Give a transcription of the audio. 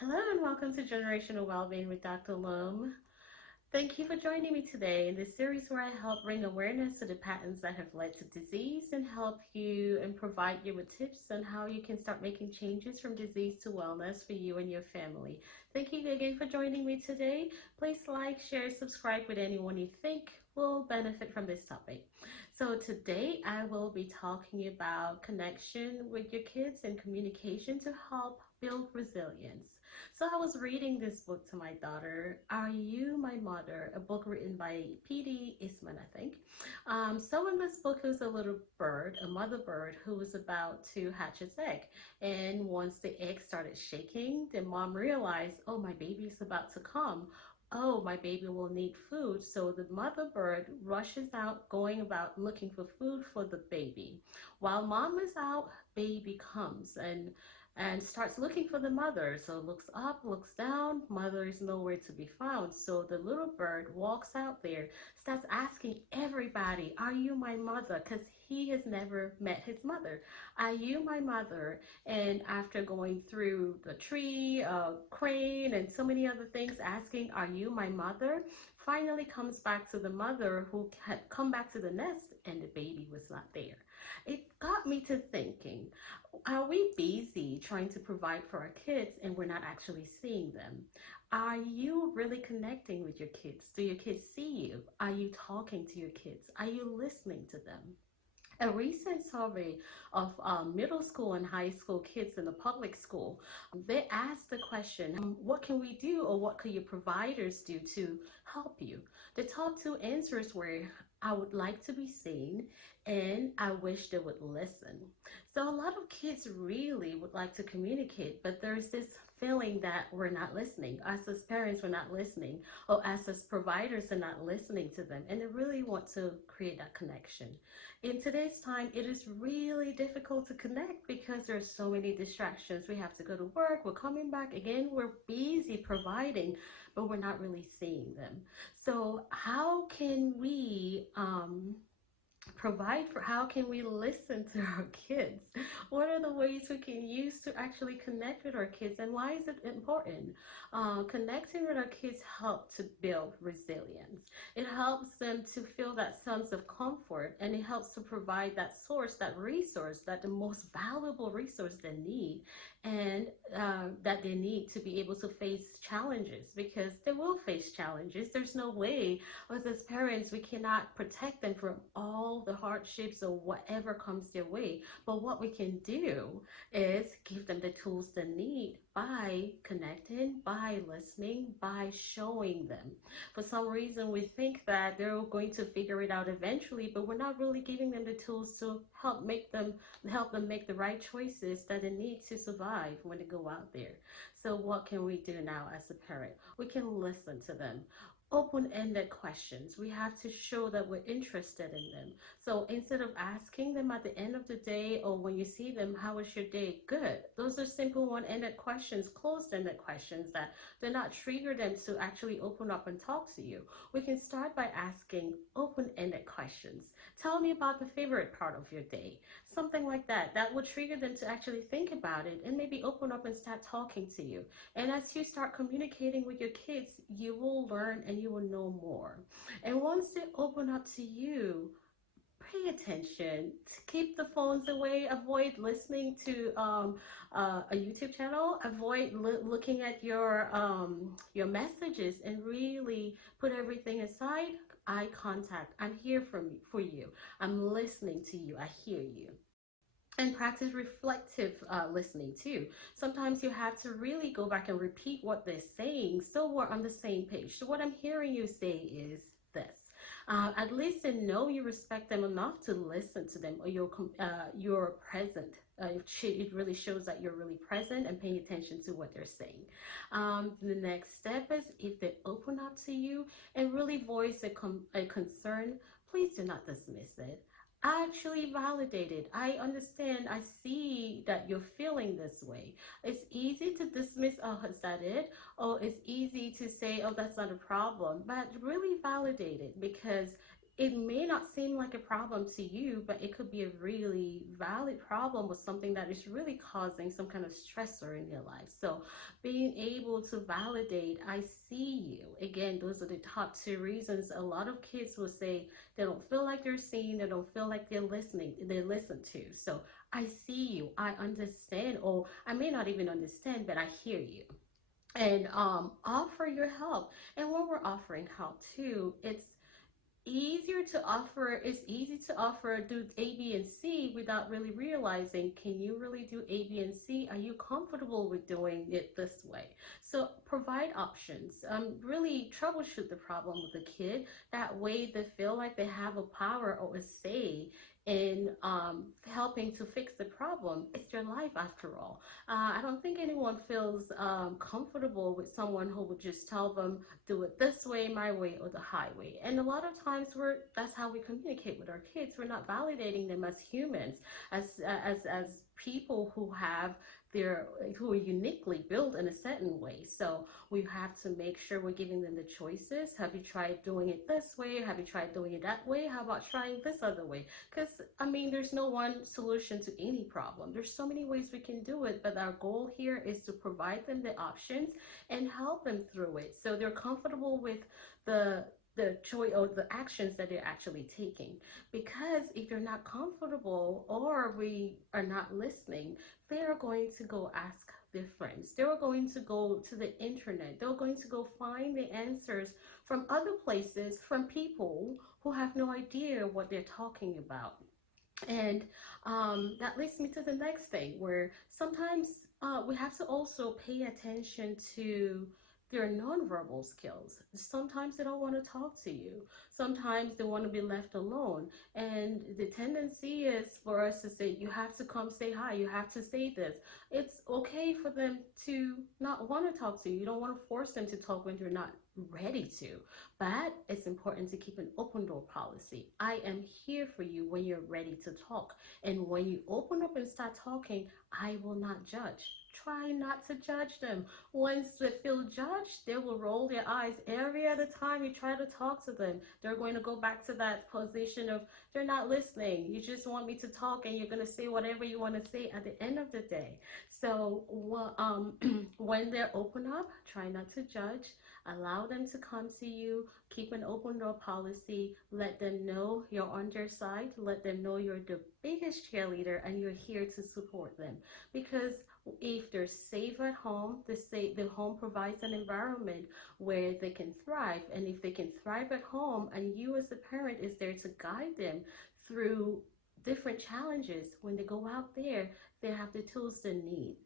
Hello and welcome to Generational Wellbeing with Dr. Lum. Thank you for joining me today in this series where I help bring awareness to the patterns that have led to disease and help you and provide you with tips on how you can start making changes from disease to wellness for you and your family. Thank you again for joining me today. Please like, share, subscribe with anyone you think will benefit from this topic. So today I will be talking about connection with your kids and communication to help build resilience. So I was reading this book to my daughter, Are You My Mother? A book written by P.D. Eastman, I think. So in this book, there was a little bird, a mother bird, who was about to hatch its egg. And once the egg started shaking, the mom realized, oh, my baby's about to come. Oh, my baby will need food. So the mother bird rushes out, going about looking for food for the baby. While mom is out, baby comes and starts looking for the mother. So looks up, looks down, mother is nowhere to be found. So the little bird walks out there, starts asking everybody, are you my mother? Because he has never met his mother. Are you my mother? And after going through the tree, crane, and so many other things, asking, are you my mother? Finally comes back to the mother who had come back to the nest and the baby was not there. It got me to thinking, are we busy trying to provide for our kids and we're not actually seeing them? Are you really connecting with your kids? Do your kids see you? Are you talking to your kids? Are you listening to them? A recent survey of middle school and high school kids in the public school, they asked the question, what can we do or what could your providers do to help you? The top two answers were, I would like to be seen and I wish they would listen. So a lot of kids really would like to communicate, but there's this feeling that we're not listening. Us as parents, we're not listening, or us as providers are not listening to them, and they really want to create that connection. In today's time, it is really difficult to connect because there's so many distractions. We have to go to work, we're coming back again, we're busy providing, but we're not really seeing them. So how can we provide for, how can we listen to our kids? What are the ways we can use to actually connect with our kids, and why is it important? Connecting with our kids helps to build resilience. It helps them to feel that sense of comfort, and it helps to provide that source, that resource, that the most valuable resource they need, and that they need to be able to face challenges, because they will face challenges. There's no way us as parents, we cannot protect them from all the hardships or whatever comes their way. But what we can do is give them the tools they need by connecting, by listening, by showing them. For some reason, we think that they're going to figure it out eventually, but we're not really giving them the tools to help them make the right choices that they need to survive when they go out there. So what can we do now as a parent? We can listen to them. Open-ended questions. We have to show that we're interested in them. So instead of asking them at the end of the day or when you see them, how was your day? Good. Those are simple one-ended questions, closed-ended questions that do not trigger them to actually open up and talk to you. We can start by asking open-ended questions. Tell me about the favorite part of your day. Something like that. That will trigger them to actually think about it and maybe open up and start talking to you. And as you start communicating with your kids, you will learn and you will know more. And once they open up to you, pay attention. Keep the phones away. Avoid listening to a YouTube channel. Avoid looking at your messages, and really put everything aside. Eye contact. I'm here for you. I'm listening to you. I hear you. And practice reflective listening too. Sometimes you have to really go back and repeat what they're saying so we're on the same page. So what I'm hearing you say is this. At least they know you respect them enough to listen to them, or you're present. It really shows that you're really present and paying attention to what they're saying. The next step is, if they open up to you and really voice a concern, please do not dismiss it. Actually validate it. I understand. I see that you're feeling this way. It's easy to dismiss, oh, is that it? Or it's easy to say, oh, that's not a problem. But really validate it, because it may not seem like a problem to you, but it could be a really valid problem with something that is really causing some kind of stressor in your life. So being able to validate, I see you. Again, those are the top two reasons a lot of kids will say they don't feel like they're seen, they don't feel like they're listened to. So I see you, I understand, or I may not even understand, but I hear you. And offer your help. And when we're offering help too, it's easy to offer do A, B, and C without really realizing, can you really do A, B, and C? Are you comfortable with doing it this way? So provide options. Really troubleshoot the problem with the kid. That way they feel like they have a power or a say in helping to fix the problem. It's their life after all. I don't think anyone feels comfortable with someone who would just tell them, do it this way, my way, or the highway. And a lot of times that's how we communicate with our kids. We're not validating them as humans, as people who are uniquely built in a certain way. So we have to make sure we're giving them the choices. Have you tried doing it this way? Have you tried doing it that way? How about trying this other way? Because I mean, there's no one solution to any problem. There's so many ways we can do it, but our goal here is to provide them the options and help them through it so they're comfortable with the choice or the actions that they're actually taking. Because if they're not comfortable or we are not listening, they're going to go ask their friends. They're going to go to the internet. They're going to go find the answers from other places, from people who have no idea what they're talking about. And that leads me to the next thing, where sometimes we have to also pay attention to their nonverbal skills. Sometimes they don't want to talk to you. Sometimes they want to be left alone. And the tendency is for us to say, you have to come say hi, you have to say this. It's okay for them to not want to talk to you. You don't want to force them to talk when they're not ready to. But it's important to keep an open door policy. I am here for you when you're ready to talk. And when you open up and start talking, I will not judge. Try not to judge them. Once they feel judged, they will roll their eyes. Every other time you try to talk to them, they're going to go back to that position of, they're not listening. You just want me to talk and you're going to say whatever you want to say at the end of the day. So when they're open up, try not to judge. Allow them to come to you. Keep an open door policy. Let them know you're on their side. Let them know you're the biggest cheerleader and you're here to support them. Because if they're safe at home, the home provides an environment where they can thrive. And if they can thrive at home and you as a parent is there to guide them through different challenges, when they go out there, they have the tools they need.